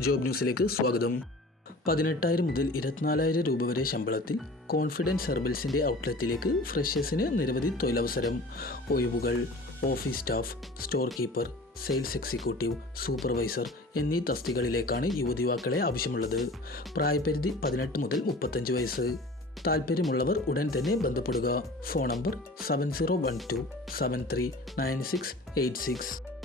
Job ന്യൂസിലേക്ക് സ്വാഗതം. പതിനെട്ടായിരം മുതൽ ഇരുപത്തിനാലായിരം രൂപ വരെ ശമ്പളത്തിൽ കോൺഫിഡൻസ് ഹെർബൽസിന്റെ ഔട്ട്ലെറ്റിലേക്ക് ഫ്രഷേഴ്സിന് നിരവധി തൊഴിലവസരം. ഒഴിവുകൾ office staff storekeeper sales executive supervisor എന്നീ തസ്തികളിലേക്കാണ് യുവതിവാക്കളെ ആവശ്യമുള്ളത്. പ്രായപരിധി പതിനെട്ട് മുതൽ മുപ്പത്തഞ്ച് വയസ്സ്. താല്പര്യമുള്ളവർ ഉടൻ തന്നെ ബന്ധപ്പെടുക. Phone number seven zero one two seven three nine six eight six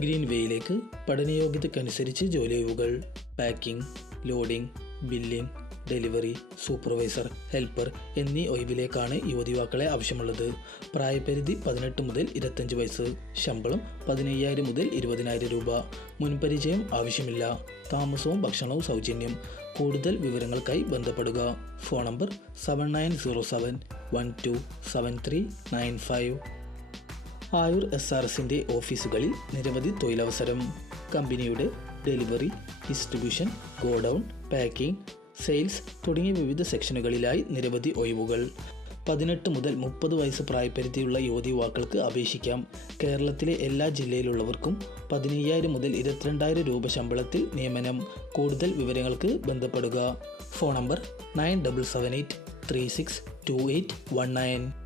green വേയിലേക്ക് പഠനയോഗ്യതയ്ക്കനുസരിച്ച് ജോലിയൊഴിവുകൾ packing loading billing delivery supervisor helper എന്നീ ഒഴിവിലേക്കാണ് യുവതിവാക്കളെ ആവശ്യമുള്ളത്. പ്രായപരിധി പതിനെട്ട് മുതൽ ഇരുപത്തഞ്ച് വയസ്സ് ശമ്പളം പതിനയ്യായിരം മുതൽ ഇരുപതിനായിരം രൂപ. മുൻപരിചയം ആവശ്യമില്ല. താമസവും ഭക്ഷണവും സൗജന്യം. കൂടുതൽ വിവരങ്ങൾക്കായി ബന്ധപ്പെടുക. Phone number seven nine zero seven one two seven three nine five Ayur S R എസിന്റെ ഓഫീസുകളിൽ നിരവധി തൊഴിലവസരം. കമ്പനിയുടെ delivery distribution godown packing sales തുടങ്ങിയ വിവിധ സെക്ഷനുകളിലായി നിരവധി ഒഴിവുകൾ. പതിനെട്ട് മുതൽ മുപ്പത് വയസ്സ് പ്രായപരിധിയുള്ള യുവതി യുവാക്കൾക്ക് അപേക്ഷിക്കാം. കേരളത്തിലെ എല്ലാ ജില്ലയിലുള്ളവർക്കും പതിനയ്യായിരം മുതൽ ഇരുപത്തിരണ്ടായിരം രൂപ ശമ്പളത്തിൽ നിയമനം. കൂടുതൽ വിവരങ്ങൾക്ക് ബന്ധപ്പെടുക. Phone number nine double seven eight three six two eight one nine.